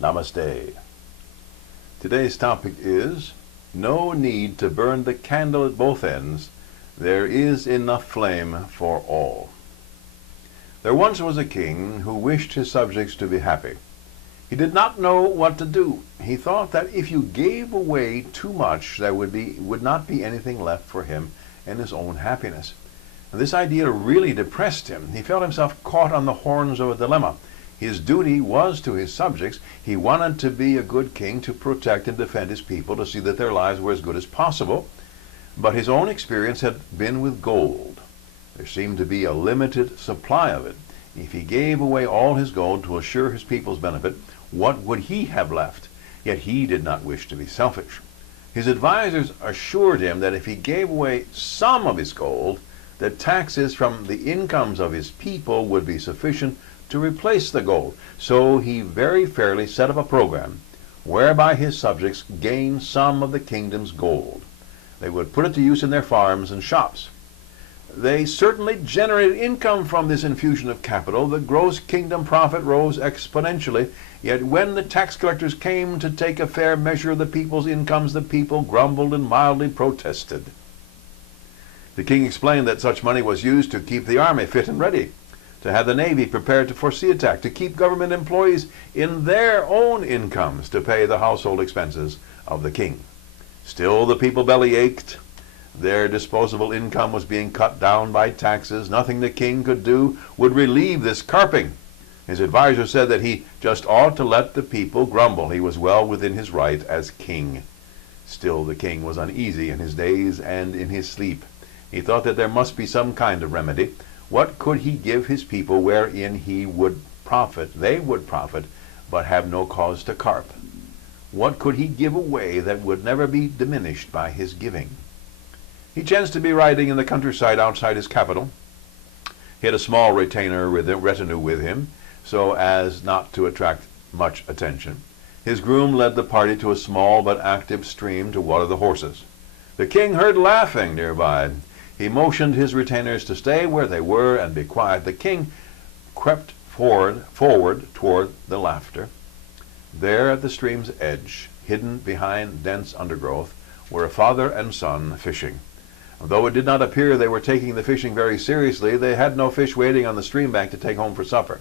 Namaste. Today's topic is no need to burn the candle at both ends. There is enough flame for all. There once was a king who wished his subjects to be happy. He did not know what to do. He thought that if you gave away too much, there would not be anything left for him and his own happiness. And this idea really depressed him. He felt himself caught on the horns of a dilemma. His duty was to his subjects. He wanted to be a good king, to protect and defend his people, to see that their lives were as good as possible. But his own experience had been with gold. There seemed to be a limited supply of it. If he gave away all his gold to assure his people's benefit, what would he have left? Yet he did not wish to be selfish. His advisors assured him that if he gave away some of his gold, the taxes from the incomes of his people would be sufficient to replace the gold. So he very fairly set up a program whereby his subjects gained some of the kingdom's gold. They would put it to use in their farms and shops. They certainly generated income from this infusion of capital. The gross kingdom profit rose exponentially. Yet when the tax collectors came to take a fair measure of the people's incomes, the people grumbled and mildly protested. The king explained that such money was used to keep the army fit and ready, to have the Navy prepared to foresee attack, to keep government employees in their own incomes to pay the household expenses of the king. Still, the people belly ached. Their disposable income was being cut down by taxes. Nothing the king could do would relieve this carping. His advisor said that he just ought to let the people grumble. He was well within his right as king. Still, the king was uneasy in his days and in his sleep. He thought that there must be some kind of remedy. What could he give his people wherein he would profit, they would profit, but have no cause to carp? What could he give away that would never be diminished by his giving? He chanced to be riding in the countryside outside his capital. He had a small retainer with a retinue with him, so as not to attract much attention. His groom led the party to a small but active stream to water the horses. The king heard laughing nearby. He motioned his retainers to stay where they were and be quiet. The king crept forward toward the laughter. There at the stream's edge, hidden behind dense undergrowth, were a father and son fishing. Though it did not appear they were taking the fishing very seriously, they had no fish waiting on the stream bank to take home for supper.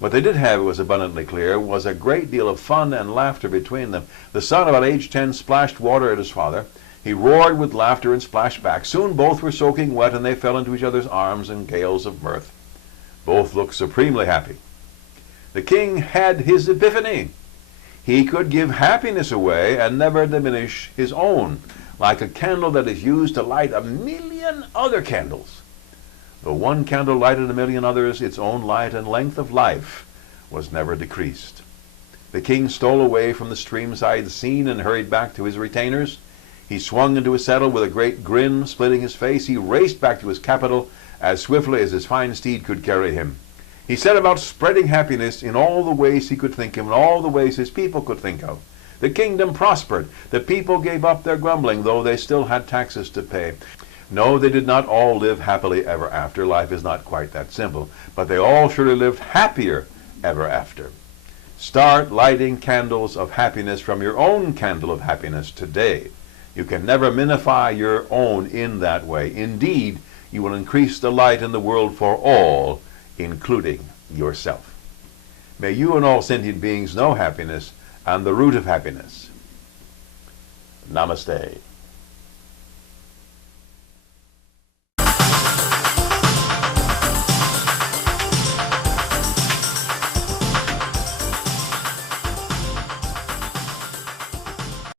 What they did have, it was abundantly clear, was a great deal of fun and laughter between them. The son, about age 10, splashed water at his father. He roared with laughter and splashed back. Soon both were soaking wet, and they fell into each other's arms in gales of mirth. Both looked supremely happy. The king had his epiphany. He could give happiness away and never diminish his own, like a candle that is used to light 1,000,000 other candles. Though one candle lighted 1,000,000 others, its own light and length of life was never decreased. The king stole away from the streamside scene and hurried back to his retainers. He swung into his saddle with a great grin splitting his face. He raced back to his capital as swiftly as his fine steed could carry him. He set about spreading happiness in all the ways he could think of, in all the ways his people could think of. The kingdom prospered. The people gave up their grumbling, though they still had taxes to pay. No, they did not all live happily ever after. Life is not quite that simple. But they all surely lived happier ever after. Start lighting candles of happiness from your own candle of happiness today. You can never minify your own in that way. Indeed, you will increase the light in the world for all, including yourself. May you and all sentient beings know happiness and the root of happiness. Namaste.